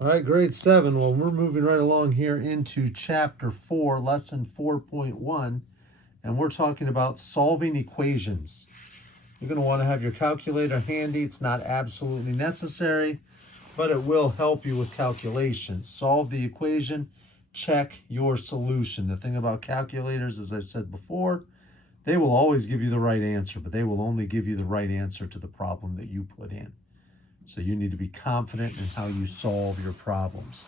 All right, grade 7. Well, we're moving right along here into chapter 4, lesson 4.1, and we're talking about solving equations. You're going to want to have your calculator handy. It's not absolutely necessary, but it will help you with calculations. Solve the equation, check your solution. The thing about calculators, as I've said before, they will always give you the right answer, but they will only give you the right answer to the problem that you put in. So you need to be confident in how you solve your problems,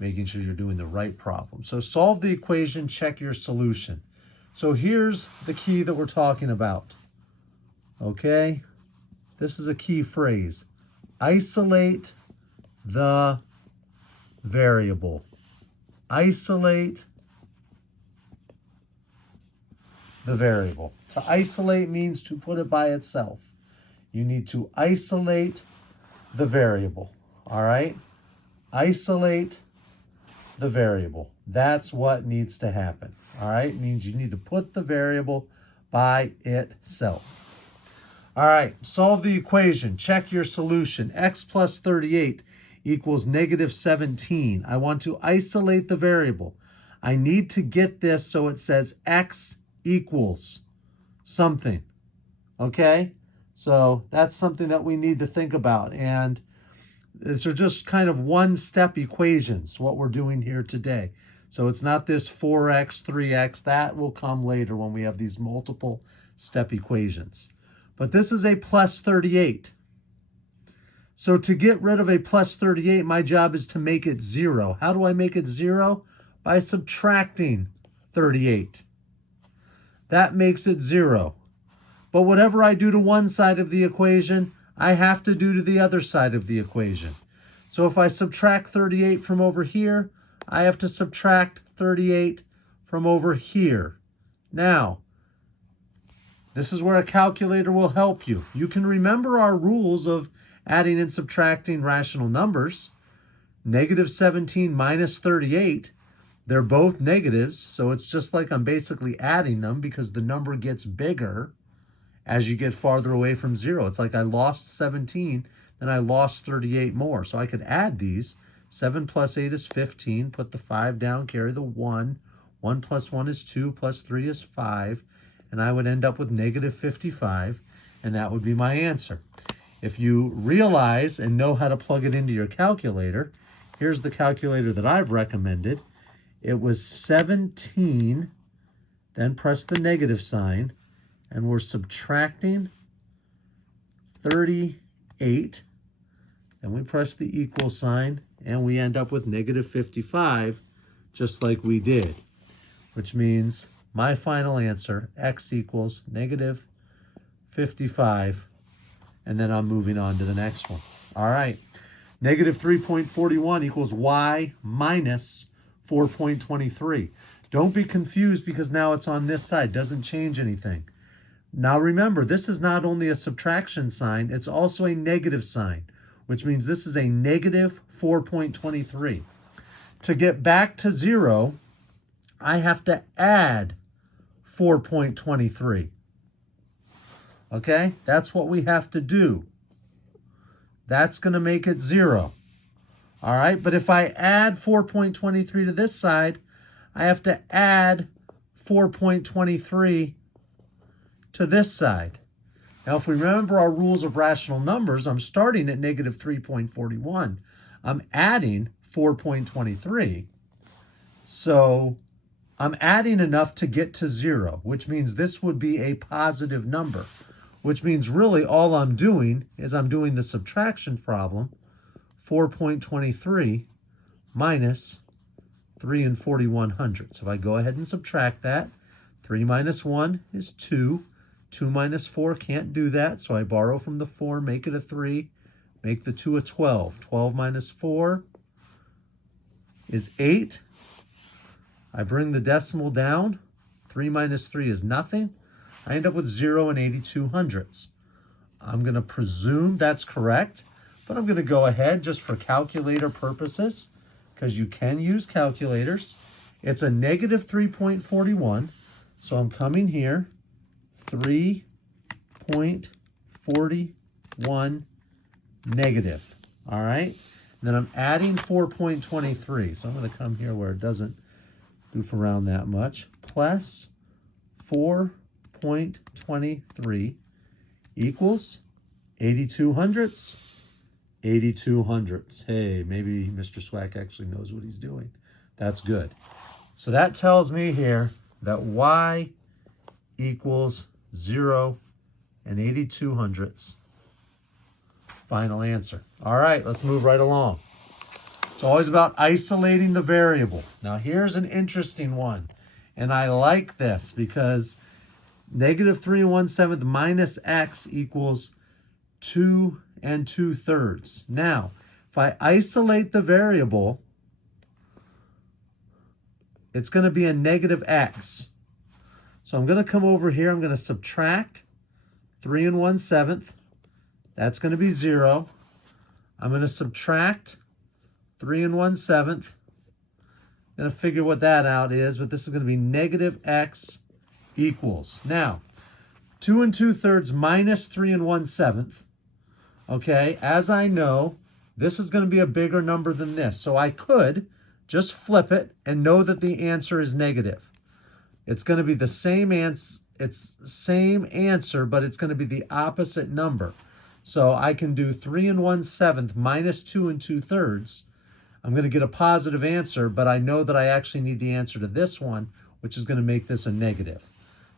making sure you're doing the right problem. So solve the equation, check your solution. So here's the key that we're talking about. Okay? This is a key phrase. Isolate the variable. Isolate the variable. To isolate means to put it by itself. You need to isolate the variable. All right? Isolate the variable. That's what needs to happen. All right? It means you need to put the variable by itself. All right, solve the equation. Check your solution. X plus 38 equals negative 17. I want to isolate the variable. I need to get this so it says X equals something. Okay? So that's something that we need to think about. And these are just kind of one-step equations, what we're doing here today. So it's not this 4x, 3x. That will come later when we have these multiple step equations. But this is a plus 38. So to get rid of a plus 38, my job is to make it 0. How do I make it 0? By subtracting 38. That makes it 0. But whatever I do to one side of the equation, I have to do to the other side of the equation. So if I subtract 38 from over here, I have to subtract 38 from over here. Now, this is where a calculator will help you. You can remember our rules of adding and subtracting rational numbers. Negative 17 minus 38, they're both negatives, so it's just like I'm basically adding them because the number gets bigger as you get farther away from 0. It's like I lost 17, then I lost 38 more. So I could add these. 7 plus 8 is 15. Put the 5 down, carry the 1. 1 plus 1 is 2, plus 3 is 5. And I would end up with negative 55, and that would be my answer. If you realize and know how to plug it into your calculator, here's the calculator that I've recommended. It was 17, then press the negative sign, and we're subtracting 38. Then we press the equal sign, and we end up with negative 55, just like we did, which means my final answer, X equals negative 55, and then I'm moving on to the next one. All right, negative 3.41 equals Y minus 4.23. Don't be confused because now it's on this side. Doesn't change anything. Now remember, this is not only a subtraction sign, it's also a negative sign, which means this is a negative 4.23. To get back to 0, I have to add 4.23. Okay, that's what we have to do. That's going to make it 0. All right, but if I add 4.23 to this side, I have to add 4.23 to this side. Now, if we remember our rules of rational numbers, I'm starting at negative 3.41. I'm adding 4.23. So I'm adding enough to get to 0, which means this would be a positive number, which means really all I'm doing is I'm doing the subtraction problem, 4.23 minus 3 and 41/100. So if I go ahead and subtract that, 3 minus 1 is 2. 2 minus 4 can't do that, so I borrow from the 4, make it a 3, make the 2 a 12. 12 minus 4 is 8. I bring the decimal down. 3 minus 3 is nothing. I end up with 0 and 82/100. I'm going to presume that's correct, but I'm going to go ahead just for calculator purposes, because you can use calculators. It's a negative 3.41, so I'm coming here, 3.41 negative. All right. then I'm adding 4.23. So I'm going to come here where it doesn't goof around that much. Plus 4.23 equals 82 hundredths. 82 hundredths. Hey, maybe Mr. Swack actually knows what he's doing. That's good. So that tells me here that y equals 0 and 82 hundredths. Final answer. All right, let's move right along. It's always about isolating the variable. Now here's an interesting one. And I like this because negative 3 1/7 minus x equals 2 2/3. Now, if I isolate the variable, it's going to be a negative x. So I'm going to come over here. I'm going to subtract 3 1/7. That's going to be 0. I'm going to subtract 3 1/7. I'm going to figure what that out is, but this is going to be negative x equals. Now, 2 2/3 minus 3 1/7. Okay, as I know, this is going to be a bigger number than this. So I could just flip it and know that the answer is negative. It's going to be the same answer. It's the same answer, but it's going to be the opposite number. So I can do 3 1/7 minus 2 2/3. I'm going to get a positive answer, but I know that I actually need the answer to this one, which is going to make this a negative.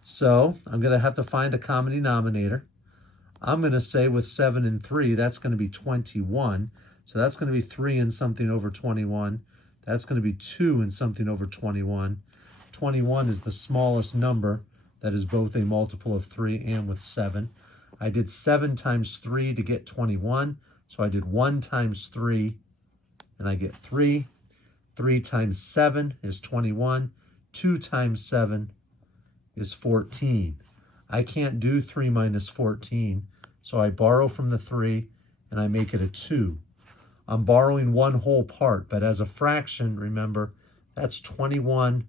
So I'm going to have to find a common denominator. I'm going to say with 7 and 3, that's going to be 21. So that's going to be 3 and something over 21. That's going to be 2 and something over 21. 21 is the smallest number that is both a multiple of 3 and with 7. I did 7 times 3 to get 21. So I did 1 times 3, and I get 3. 3 times 7 is 21. 2 times 7 is 14. I can't do 3 minus 14, so I borrow from the 3, and I make it a 2. I'm borrowing one whole part, but as a fraction, remember, that's 21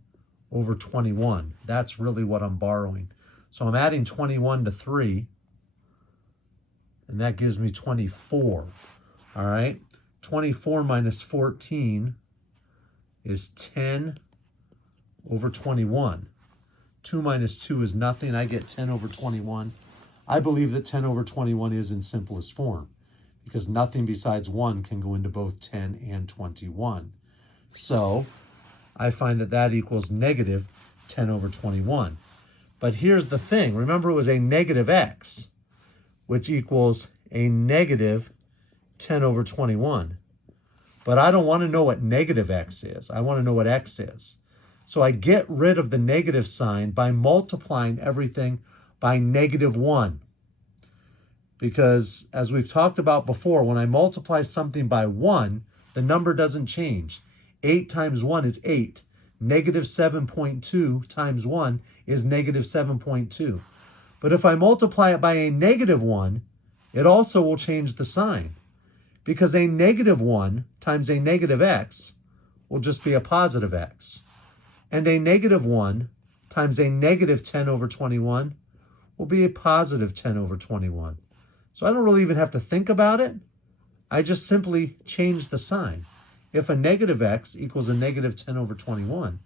over 21. That's really what I'm borrowing. So I'm adding 21 to 3, and that gives me 24. All right? 24 minus 14 is 10 over 21. 2 minus 2 is nothing. I get 10 over 21. I believe that 10 over 21 is in simplest form because nothing besides 1 can go into both 10 and 21. So I find that that equals negative 10 over 21. But here's the thing. Remember, it was a negative x, which equals a negative 10 over 21. But I don't want to know what negative x is. I want to know what x is. So I get rid of the negative sign by multiplying everything by negative 1. Because as we've talked about before, when I multiply something by 1, the number doesn't change. 8 times 1 is 8. Negative 7.2 times 1 is negative 7.2. But if I multiply it by a negative 1, it also will change the sign. Because a negative 1 times a negative x will just be a positive x. And a negative 1 times a negative 10 over 21 will be a positive 10 over 21. So I don't really even have to think about it. I just simply change the sign. If a negative x equals a negative 10 over 21,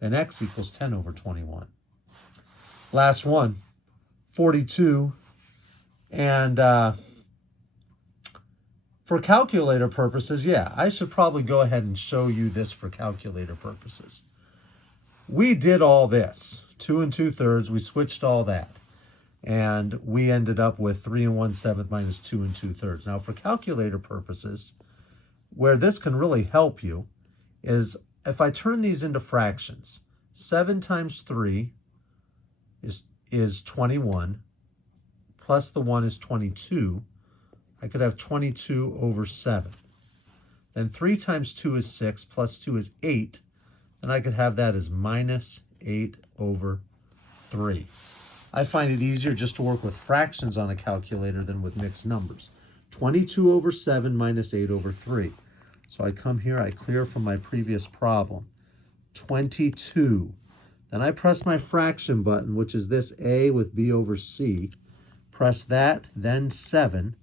then x equals 10 over 21. Last one, 42. And for calculator purposes, yeah, I should probably go ahead and show you this for calculator purposes. We did all this, 2 2/3, we switched all that. And we ended up with 3 1/7 minus 2 2/3. Now for calculator purposes, where this can really help you is if I turn these into fractions, 7 times 3 is 21, plus the 1 is 22. I could have 22 over 7. Then 3 times 2 is 6, plus 2 is 8. Then I could have that as minus 8 over 3. I find it easier just to work with fractions on a calculator than with mixed numbers. 22 over 7 minus 8 over 3. So I come here, I clear from my previous problem. 22. Then I press my fraction button, which is this A with B over C. Press that, then 7.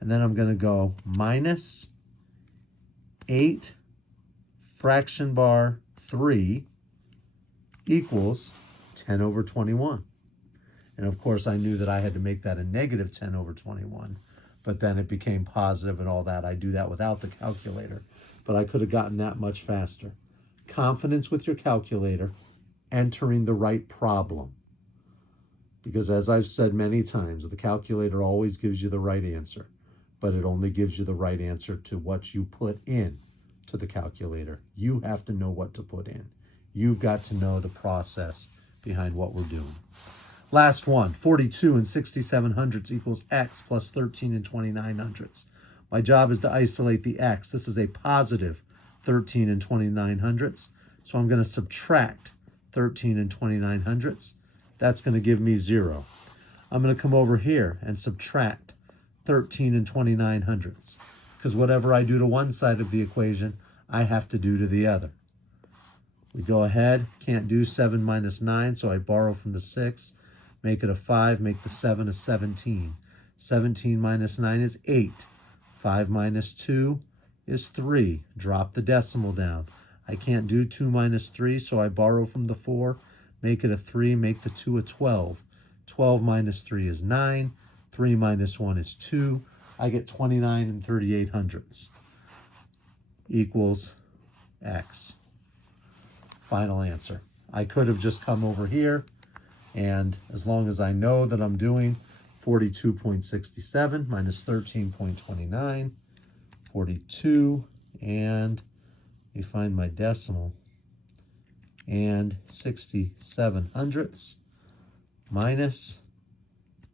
And then I'm going to go minus 8 fraction bar 3 equals 10 over 21. And of course, I knew that I had to make that a negative 10 over 21, but then it became positive and all that. I do that without the calculator, but I could have gotten that much faster. Confidence with your calculator, entering the right problem. Because as I've said many times, the calculator always gives you the right answer, but it only gives you the right answer to what you put in to the calculator. You have to know what to put in. You've got to know the process behind what we're doing. Last one, 42 and 67 hundredths equals x plus 13 and 29 hundredths. My job is to isolate the x. This is a positive 13 and 29 hundredths. So I'm going to subtract 13 and 29 hundredths. That's going to give me 0. I'm going to come over here and subtract 13 and 29 hundredths. Because whatever I do to one side of the equation, I have to do to the other. We go ahead, can't do 7 minus 9, so I borrow from the 6. Make it a 5, make the 7 a 17. 17 minus 9 is 8. 5 minus 2 is 3. Drop the decimal down. I can't do 2 minus 3, so I borrow from the 4. Make it a 3, make the 2 a 12. 12 minus 3 is 9. 3 minus 1 is 2. I get 29 and 38 hundredths equals x. Final answer. I could have just come over here, and as long as I know that I'm doing 42.67 minus 13.29, 42, and let me find my decimal, and 67 hundredths minus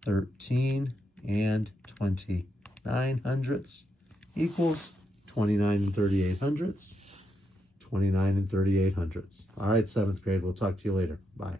13 and 29 hundredths equals 29 and 38 hundredths. 29 and 38 hundredths. All right, 7th grade. We'll talk to you later. Bye.